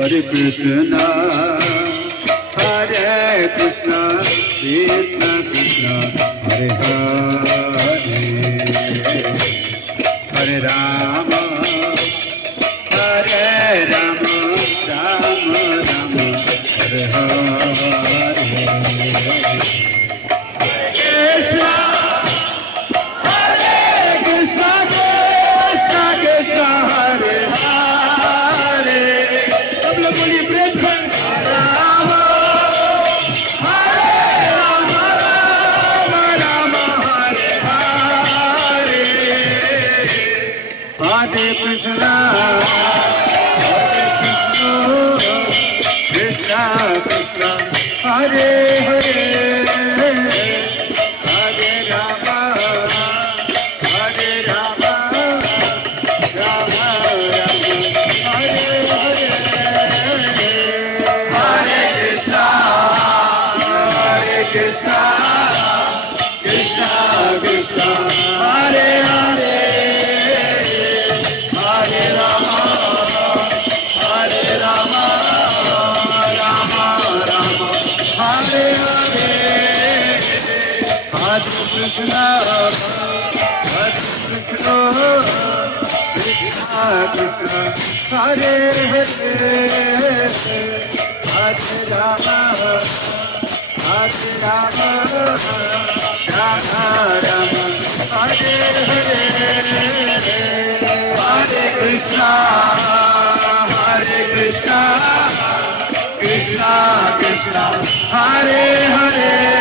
Hare Krishna, Hare Krishna, Krishna Krishna, Hare Hare, Hare Rama, Hare Rama, Rama Rama, Hare Hare, Krishna, Hare Krishna, Krishna Krishna, Hare Hare. सब लोग बोलिए प्रेम से राम हरे राम राम राम हरे हरे, हरे कृष्ण कृष्ण कृष्ण हरे हरे, हरे Ram Ram Ram Hare Hare, Krishna, Krishna Krishna, Hare Hare, Hare Rama, Rama Rama, Hare Hare, Hare Krishna, Krishna Krishna, Hare Hare, Hare Rama, Hare Rama, Rama Rama, Hare Hare, Hare Krishna, Krishna Krishna, Hare Hare.